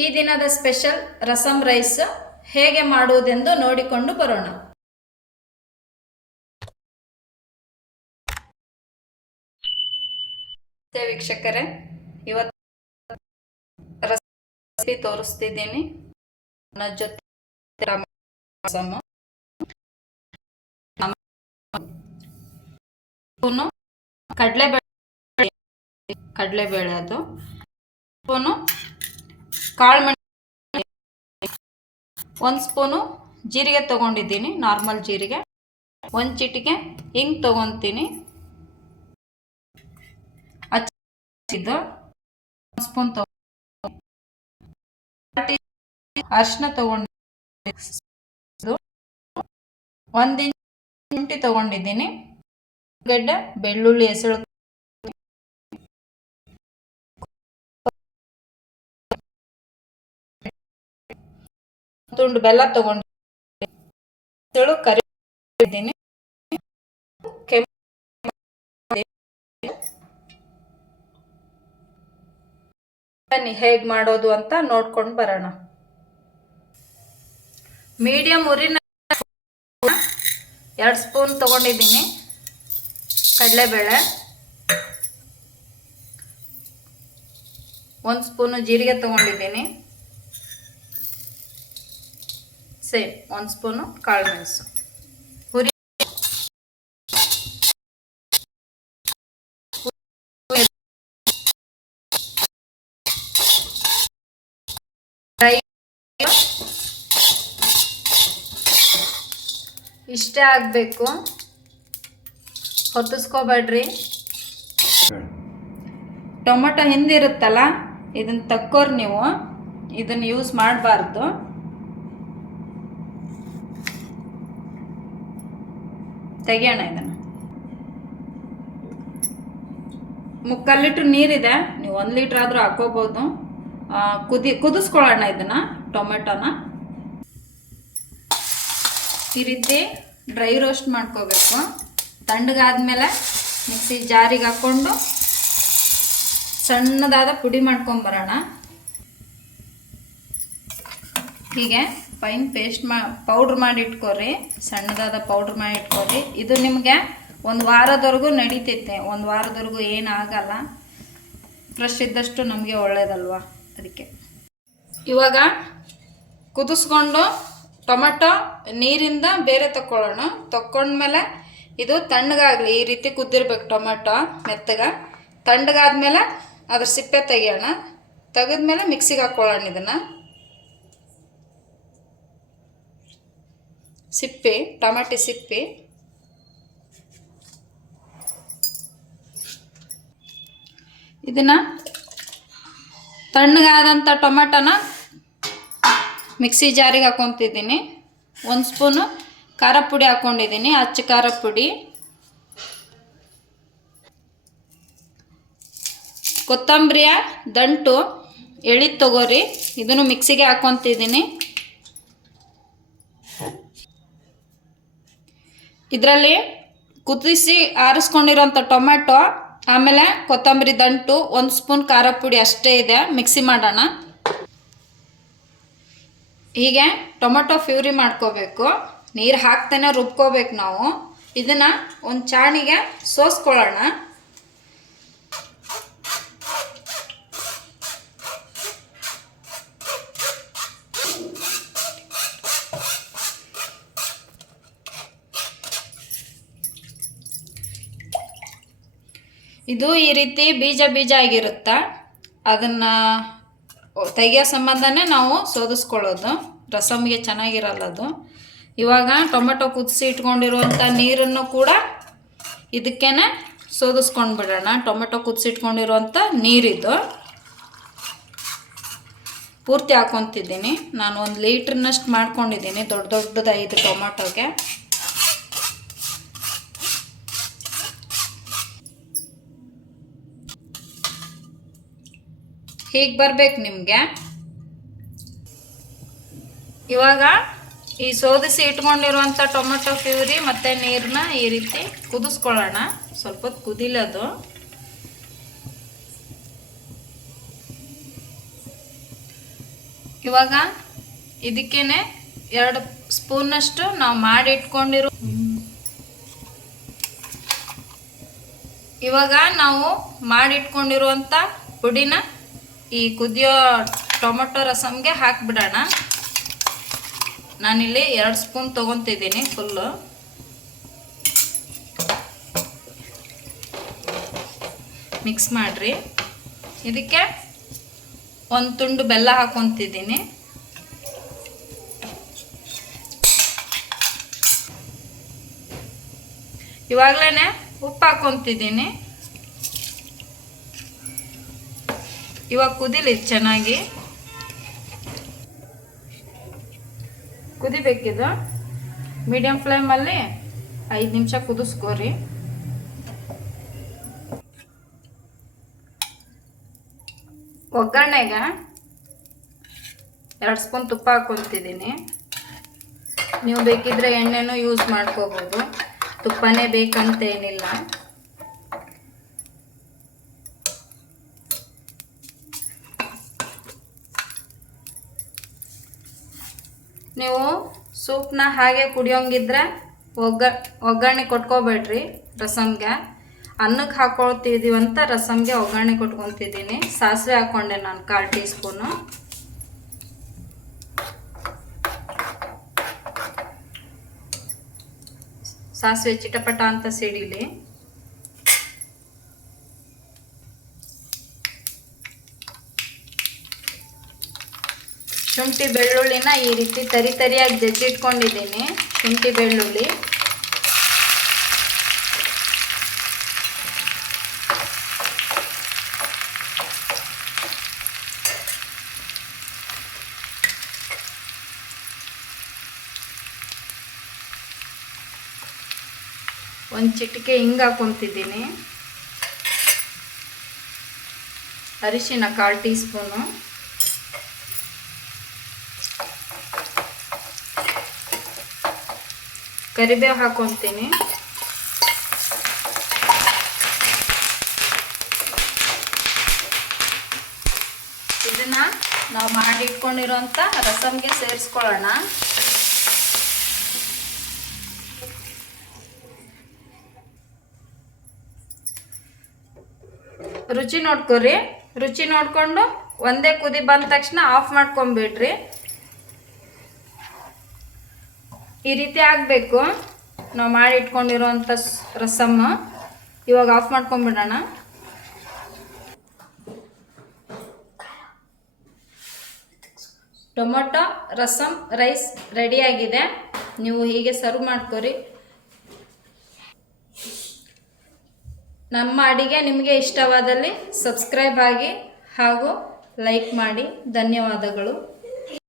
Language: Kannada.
ಈ ದಿನದ ಸ್ಪೆಷಲ್ ರಸಂ ರೈಸ್ ಹೇಗೆ ಮಾಡುವುದೆಂದು ನೋಡಿಕೊಂಡು ಬರೋಣ. ವೀಕ್ಷಕರೇ, ಇವತ್ತು ರೆಸಿಪಿ ತೋರಿಸ್ತಿದ್ದೀನಿ. ನನ್ನ ಜೊತೆ ಕಡಲೆಬೇಳೆ, ಅದು ಸ್ಪೂನು ಕಾಳುಮೆಣಸು, 1 ಸ್ಪೂನು ಜೀರಿಗೆ ತಗೊಂಡಿದ್ದೀನಿ, ನಾರ್ಮಲ್ ಜೀರಿಗೆ. 1 ಚಿಟಿಕೆ ಹಿಂಗ್ ತಗೊಂತೀನಿ. ಇದು 1 ಸ್ಪೂನ್ ಅರಿಶಿನ ತಗೊಂಡಿದ್ದೀನಿ. 1 ಇಂಚ್ ಶುಂಠಿ ತಗೊಂಡಿದ್ದೀನಿ. ಗಡ್ಡೆ ಬೆಳ್ಳುಳ್ಳಿ ಹೆಸರು, ತುಂಡು ಬೆಲ್ಲ ತಗೊಂಡಿದ್ದೀನಿ. ಕರಿಬೇವಿದ್ದೀನಿ. ಹೇಗೆ ಮಾಡೋದು ಅಂತ ನೋಡ್ಕೊಂಡು ಬರೋಣ. ಮೀಡಿಯಂ ಉರಿನ 2 ಸ್ಪೂನ್ ತಗೊಂಡಿದ್ದೀನಿ ಕಡಲೆಬೇಳೆ, 1 ಸ್ಪೂನು ಜೀರಿಗೆ ತಗೊಂಡಿದ್ದೀನಿ, ಸೇಮ್ 1 ಸ್ಪೂನು ಕಾಳುಮೆಣಸು. ಇಷ್ಟೇ ಆಗಬೇಕು, ಹೊತ್ತಿಸ್ಕೋಬೇಡ್ರಿ. ಟೊಮೆಟೊ ಹಿಂದಿರುತ್ತಲ್ಲ, ಇದನ್ನು ತಕ್ಕೋರಿ ನೀವು. ಇದನ್ನು ಯೂಸ್ ಮಾಡಬಾರ್ದು. ತೆಗಿಯೋಣ ಇದನ್ನು. 3/4 ಲೀಟ್ರ್ ನೀರಿದೆ, ನೀವು 1 ಲೀಟ್ರ್ ಆದರೂ ಹಾಕೋಬೋದು. ಕುದಿಸ್ಕೊಳ್ಳೋಣ ಇದನ್ನು, ಟೊಮೆಟೊನ. ಈ ರೀತಿ ಡ್ರೈ ರೋಸ್ಟ್ ಮಾಡ್ಕೋಬೇಕು. ತಣ್ಣಗಾದ್ಮೇಲೆ ಮಿಕ್ಸಿ ಜಾರಿಗೆ ಹಾಕ್ಕೊಂಡು ಸಣ್ಣದಾದ ಪುಡಿ ಮಾಡ್ಕೊಂಬರೋಣ. ಹೀಗೆ ಫೈನ್ ಪೌಡ್ರ್ ಮಾಡಿ ಇಟ್ಕೊರಿ, ಸಣ್ಣದಾದ ಪೌಡ್ರ್ ಮಾಡಿ ಇಟ್ಕೊರಿ. ಇದು ನಿಮಗೆ 1 ವಾರದವರೆಗೂ ನಡೀತೈತೆ. 1 ವಾರದವರೆಗೂ ಏನಾಗಲ್ಲ. ಫ್ರೆಶ್ ಇದ್ದಷ್ಟು ನಮಗೆ ಒಳ್ಳೇದಲ್ವ, ಅದಕ್ಕೆ. ಇವಾಗ ಕುದಿಸ್ಕೊಂಡು ಟೊಮೆಟೊ ನೀರಿಂದ ಬೇರೆ ತಕ್ಕೊಂಡ್ಮೇಲೆ ಇದು ತಣ್ಣಗಾಗಲಿ. ಈ ರೀತಿ ಕುದ್ದಿರ್ಬೇಕು ಟೊಮೆಟೊ ಮೆತ್ತಗೆ. ತಣ್ಣಗಾದ್ಮೇಲೆ ಅದ್ರ ಸಿಪ್ಪೆ ತೆಗಿಯೋಣ. ತೆಗೆದ್ಮೇಲೆ ಮಿಕ್ಸಿಗೆ ಹಾಕ್ಕೊಳ್ಳೋಣ ಇದನ್ನು. ಸಿಪ್ಪೆ, ಟೊಮೆಟೊ ಸಿಪ್ಪೆ. ಇದನ್ನು ತಣ್ಣಗಾದಂಥ ಟೊಮೆಟೊನ ಮಿಕ್ಸಿ ಜಾರಿಗೆ ಹಾಕ್ಕೊತಿದ್ದೀನಿ. 1 ಸ್ಪೂನು ಖಾರ ಪುಡಿ ಹಾಕ್ಕೊಂಡಿದ್ದೀನಿ, ಅಚ್ಚ ಖಾರ ಪುಡಿ. ಕೊತ್ತಂಬರಿಯ ದಂಟು ಎಳಿದು ತಗೋರಿ, ಇದನ್ನು ಮಿಕ್ಸಿಗೆ ಹಾಕ್ಕೊತಿದ್ದೀನಿ. ಇದರಲ್ಲಿ ಕುದಿಸಿ ಆರಿಸ್ಕೊಂಡಿರೋಂಥ ಟೊಮೆಟೊ, ಆಮೇಲೆ ಕೊತ್ತಂಬರಿ ದಂಟು, 1 ಸ್ಪೂನ್ ಖಾರ ಪುಡಿ ಅಷ್ಟೇ ಇದೆ. ಮಿಕ್ಸಿ ಮಾಡೋಣ. ಹೀಗೆ ಟೊಮೆಟೊ ಪ್ಯೂರಿ ಮಾಡ್ಕೋಬೇಕು. ನೀರು ಹಾಕ್ತಾನೆ ರುಬ್ಕೋಬೇಕು ನಾವು. ಇದನ್ನು ಒಂದು ಚಾಣಿಗೆ ಸೋಸ್ಕೊಳ್ಳೋಣ. ಇದು ಈ ರೀತಿ ಬೀಜ ಆಗಿರುತ್ತೆ. ಅದನ್ನು ತೆಗಿಯೋ ಸಂಬಂಧನೇ ನಾವು ಸೋದಿಸ್ಕೊಳ್ಳೋದು. ರಸಮ್ಗೆ ಚೆನ್ನಾಗಿರಲ್ಲ ಅದು. ಇವಾಗ ಟೊಮೆಟೊ ಕುದಿಸಿ ಇಟ್ಕೊಂಡಿರುವಂಥ ನೀರನ್ನು ಕೂಡ ಇದಕ್ಕೇನೆ ಸೋದಿಸ್ಕೊಂಡು ಬಿಡೋಣ. ಟೊಮೆಟೊ ಕುದಿಸಿ ಇಟ್ಕೊಂಡಿರುವಂಥ ನೀರಿದು ಪೂರ್ತಿ ಹಾಕ್ಕೊತಿದ್ದೀನಿ. ನಾನು 1 ಲೀಟ್ರ್ನಷ್ಟು ಮಾಡ್ಕೊಂಡಿದ್ದೀನಿ, ದೊಡ್ಡದು 5 ಟೊಮೆಟೊಗೆ. ಹೀಗೆ ಬರಬೇಕು ನಿಮಗೆ. ಇವಾಗ ಈ ಸೋದಿಸಿ ಇಟ್ಕೊಂಡಿರುವಂಥ ಟೊಮೆಟೊ ಪ್ಯೂರಿ ಮತ್ತು ನೀರನ್ನ ಈ ರೀತಿ ಕುದಿಸ್ಕೊಳ್ಳೋಣ. ಸ್ವಲ್ಪ ಹೊತ್ತು ಕುದಿಲದು. ಇವಾಗ ಇದಕ್ಕೇನೆ 2 ಸ್ಪೂನಷ್ಟು ನಾವು ಮಾಡಿಟ್ಕೊಂಡಿರೋ ಇವಾಗ ನಾವು ಮಾಡಿಟ್ಕೊಂಡಿರುವಂಥ ಪುಡಿನ ಈ ಕುದಿಯೋ ಟೊಮೆಟೊ ರಸಮ್ಗೆ ಹಾಕಿಬಿಡೋಣ. ನಾನಿಲ್ಲಿ 2 ಸ್ಪೂನ್ ತೊಗೊತಿದ್ದೀನಿ ಫುಲ್ಲು. ಮಿಕ್ಸ್ ಮಾಡಿರಿ. ಇದಕ್ಕೆ 1 ತುಂಡು ಬೆಲ್ಲ ಹಾಕ್ಕೊತಿದ್ದೀನಿ. ಇವಾಗಲೇ ಉಪ್ಪು ಹಾಕ್ಕೊತಿದ್ದೀನಿ. ಇವಾಗ ಕುದಿಲಿ ಚೆನ್ನಾಗಿ. ಕುದಿಬೇಕಿದು. ಮೀಡಿಯಂ ಫ್ಲೇಮಲ್ಲಿ 5 ನಿಮಿಷ ಕುದಿಸ್ಕೋರಿ. ಒಗ್ಗರಣೆಗೆ 2 ಸ್ಪೂನ್ ತುಪ್ಪ ಹಾಕ್ಕೊತಿದ್ದೀನಿ. ನೀವು ಬೇಕಿದ್ರೆ ಎಣ್ಣೆನೂ ಯೂಸ್ ಮಾಡ್ಕೋಬೋದು, ತುಪ್ಪನೇ ಬೇಕಂತೇನಿಲ್ಲ. ನೀವು ಸೂಪ್ನ ಹಾಗೆ ಕುಡಿಯೋಂಗಿದ್ರೆ ಒಗ್ಗರಣೆ ಕೊಟ್ಕೋಬೇಡ್ರಿ ರಸಮ್ಗೆ. ಅನ್ನಕ್ಕೆ ಹಾಕ್ಕೊಳ್ತಿದ್ದೀವಂತ ರಸಮ್ಗೆ ಒಗ್ಗರಣೆ ಕೊಟ್ಕೊತಿದ್ದೀನಿ. ಸಾಸಿವೆ ಹಾಕ್ಕೊಂಡೆ ನಾನು 1/4 ಟೀ ಸ್ಪೂನು. ಸಾಸಿವೆ ಚಿಟಪಟ ಅಂತ ಸಿಡಿಲಿ. ಶುಂಠಿ ಬೆಳ್ಳುಳ್ಳಿನ ಈ ರೀತಿ ತರಿಯಾಗಿ ಜಜ್ಜಿಟ್ಕೊಂಡಿದ್ದೀನಿ. ಶುಂಠಿ ಬೆಳ್ಳುಳ್ಳಿ ಒಂದು ಚಿಟಿಕೆ ಹಿಂಗೆ ಹಾಕ್ಕೊತಿದ್ದೀನಿ. ಅರಿಶಿನ 1/4 ಟೀ ಸ್ಪೂನು. ಕರಿಬೇವು ಹಾಕ್ಕೊತೀನಿ. ಇದನ್ನ ನಾವು ಮಾಡಿಟ್ಕೊಂಡಿರೋಂಥ ರಸಮ್ಗೆ ಸೇರಿಸ್ಕೊಳ್ಳೋಣ. ರುಚಿ ನೋಡ್ಕೊರಿ. ರುಚಿ ನೋಡಿಕೊಂಡು ಒಂದೇ ಕುದಿ ಬಂದ ತಕ್ಷಣ ಆಫ್ ಮಾಡ್ಕೊಂಬಿಡ್ರಿ. ಈ ರೀತಿ ಆಗಬೇಕು ನಾವು ಮಾಡಿಟ್ಕೊಂಡಿರೋಂಥ ರಸಮ್ಮ. ಇವಾಗ ಆಫ್ ಮಾಡ್ಕೊಂಬಿಡೋಣ. ಟೊಮೊಟೊ ರಸಮ್ ರೈಸ್ ರೆಡಿಯಾಗಿದೆ. ನೀವು ಹೀಗೆ ಸರ್ವ್ ಮಾಡ್ಕೊರಿ. ನಮ್ಮ ಅಡಿಗೆ ನಿಮಗೆ ಇಷ್ಟವಾದಲ್ಲಿ ಸಬ್ಸ್ಕ್ರೈಬ್ ಆಗಿ ಹಾಗೂ ಲೈಕ್ ಮಾಡಿ. ಧನ್ಯವಾದಗಳು.